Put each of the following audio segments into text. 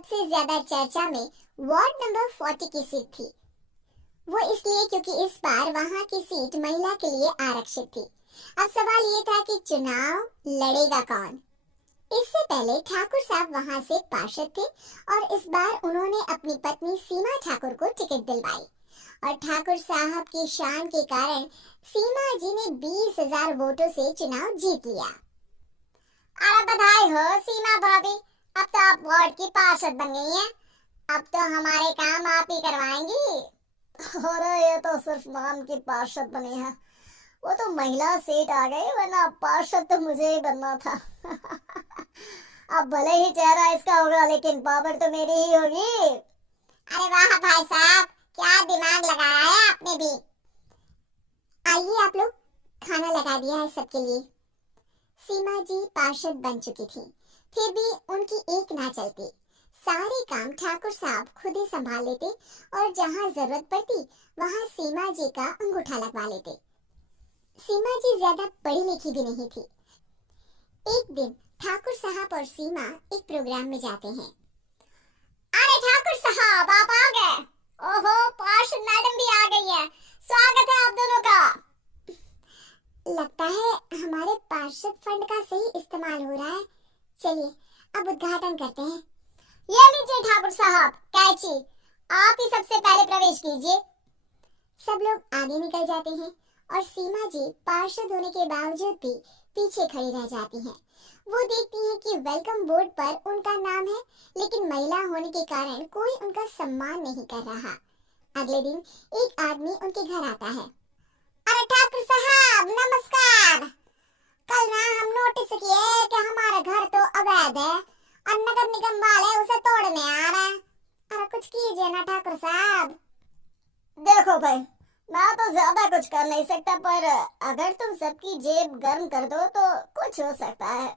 सबसे ज्यादा चर्चा में वार्ड नंबर 40 की सीट थी। वो इसलिए क्योंकि इस बार वहां की सीट महिला के लिए आरक्षित थी। अब सवाल ये था कि चुनाव लड़ेगा कौन। इससे पहले ठाकुर साहब वहां से पार्षद थे और इस बार उन्होंने अपनी पत्नी सीमा ठाकुर को टिकट दिलवाई और ठाकुर साहब की शान के कारण सीमा जी ने 20,000 वोटों से चुनाव जीत लिया। अरे बधाई हो सीमा भाभी, अब तो आप वार्ड की पार्षद बन गई हैं। अब तो हमारे काम आप ही करवाएंगी। अरे ये तो सिर्फ नाम की पार्षद बनी है, वो तो महिला सीट आ गई, वरना पार्षद तो मुझे ही बनना था। अब भले ही चेहरा इसका होगा लेकिन पावर तो मेरी ही होगी। अरे वाह भाई साहब, क्या दिमाग लगाया है आपने भी। आइए आप लोग, खाना लगा दिया है सबके लिए। सीमा जी पार्षद बन चुकी थी, फिर भी उनकी एक ना चलती। सारे काम ठाकुर साहब खुद ही संभाल लेते और जहाँ जरूरत पड़ती वहाँ सीमा जी का अंगूठा लगवा लेते। सीमा जी ज्यादा पढ़ी लिखी भी नहीं थी। एक दिन ठाकुर साहब और सीमा एक प्रोग्राम में जाते हैं। अरे ठाकुर साहब आप आ गए। ओहो, पार्षद मैडम भी आ गई है, स्वागत है आप दोनों का। लगता है हमारे पार्षद फंड का सही इस्तेमाल हो रहा है। चलिए अब उद्घाटन करते हैं। ये लीजिए ठाकुर साहब कैची, आप ही सबसे पहले प्रवेश कीजिए। सब लोग आगे निकल जाते हैं और सीमा जी पार्षद होने के बावजूद भी पीछे खड़ी रह जाती हैं। वो देखती हैं कि वेलकम बोर्ड पर उनका नाम है, लेकिन महिला होने के कारण कोई उनका सम्मान नहीं कर रहा। अगले दिन एक आदमी उनके घर आता है। अरे ठाकुर साहब नमस्कार। कल ना हम नोटिस किए कि हमारा घर तो अवैध है और नगर निगम वाले उसे तोड़ने आ रहे हैं। अरे कुछ कीजिए ना ठाकुर साहब। देखो भाई, मैं तो ज्यादा कुछ कर नहीं सकता, पर अगर तुम सबकी जेब गर्म कर दो तो कुछ हो सकता है।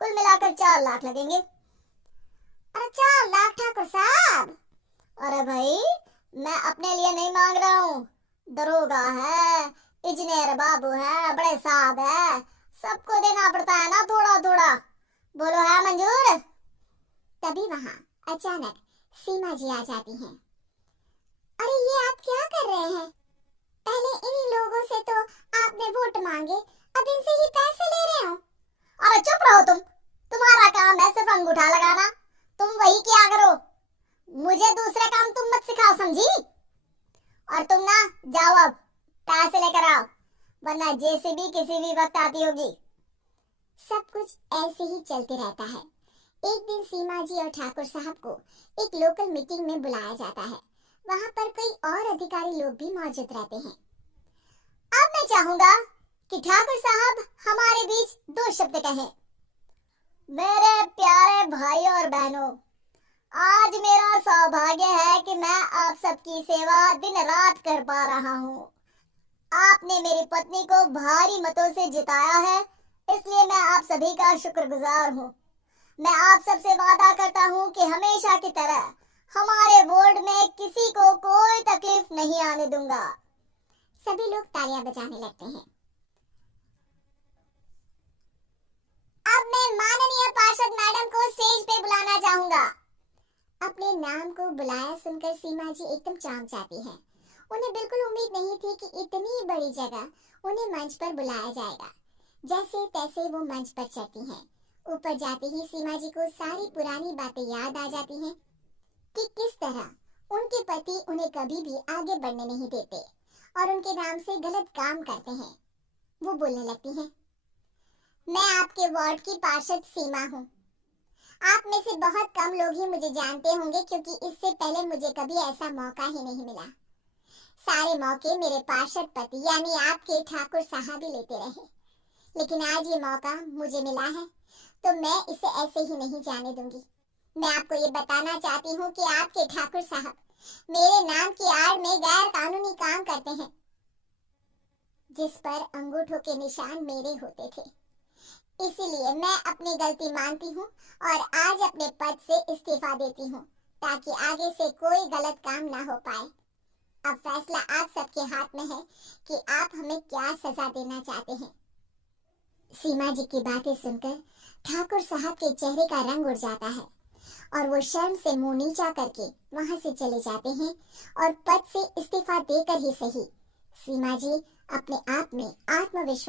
कुल मिलाकर 4 लाख लगेंगे। अरे 4 लाख ठाकुर साहब? अरे भाई, मैं अपने लिए नहीं मांग रहा हूँ। दरोगा है, इंजीनियर बाबू है, बड़े साहब है, सबको देना पड़ता है ना थोड़ा थोड़ा। बोलो है मंजूर? तभी वहाँ अचानक सीमा जी आ जाती हैं। अरे ये आप क्या कर रहे हैं? पहले इन्हीं लोगों से तो आपने वोट मांगे, अब इनसे ही पैसे ले रहे हो। अरे चुप रहो तुम, तुम्हारा काम है सिर्फ अंगूठा लगाना, तुम वही किया करो। मुझे दूसरे काम तुम मत सिखाओ, समझी? और तुम ना जाओ, अब पैसे लेकर आओ, वरना जेसीबी किसी भी वक्त आती होगी। सब कुछ ऐसे ही चलते रहता है। एक दिन सीमा जी और ठाकुर साहब को एक लोकल मीटिंग में बुलाया जाता है। वहाँ पर कई और अधिकारी लोग भी मौजूद रहते हैं। अब मैं चाहूंगा कि ठाकुर साहब हमारे बीच 2 शब्द कहें। मेरे प्यारे भाइयों और बहनों, आज मेरा सौभाग्य है कि मैं आप सबकी सेवा दिन रात कर पा रहा हूँ। आपने मेरी पत्नी को भारी मतों से जिताया है, इसलिए मैं आप सभी का शुक्रगुजार हूँ। मैं आप सबसे वादा करता हूँ कि हमेशा की तरह हमारे वार्ड में किसी को कोई तकलीफ नहीं आने दूंगा। सभी लोग तालियां बजाने लगते हैं। अब मैं माननीय पार्षद मैडम को स्टेज पे बुलाना चाहूंगा। अपने नाम को बुलाया सुनकर सीमा जी एकदम चौंक जाती हैं। उन्हें बिल्कुल उम्मीद नहीं थी कि इतनी बड़ी जगह उन्हें मंच पर बुलाया जाएगा। जैसे तैसे वो मंच पर चढ़ती हैं। ऊपर जाते ही सीमा जी को सारी पुरानी बातें याद आ जाती हैं कि किस तरह उनके पति उन्हें कभी भी आगे बढ़ने नहीं देते और उनके नाम से गलत काम करते हैं। वो बोलने लगती हैं, मैं आपके वार्ड की पार्षद सीमा हूँ। आप में से बहुत कम लोग ही मुझे जानते होंगे, क्योंकि इससे पहले मुझे कभी ऐसा मौका ही नहीं मिला। सारे मौके मेरे पार्षद पति यानी आपके ठाकुर साहब ही लेते रहे, लेकिन आज ये मौका मुझे मिला है तो मैं इसे ऐसे ही नहीं जाने दूंगी। मैं आपको ये बताना चाहती हूँ कि आपके ठाकुर साहब मेरे नाम की आड़ में गैर कानूनी काम करते हैं, जिस पर अंगूठों के निशान मेरे होते थे। इसीलिए मैं अपनी गलती मानती हूँ और आज अपने पद से इस्तीफा देती हूँ, ताकि आगे से कोई गलत काम ना हो पाए। अब फैसला आप सबके हाथ में है कि आप हमें क्या सजा देना चाहते हैं। सीमा जी की बातें सुनकर ठाकुर साहब के चेहरे का रंग उड़ जाता है और वो शर्म से मुंह नीचा करके वहां से चले जाते हैं और पद से इस्तीफा देकर ही सही सीमा जी अपने आप में आत्मविश्वास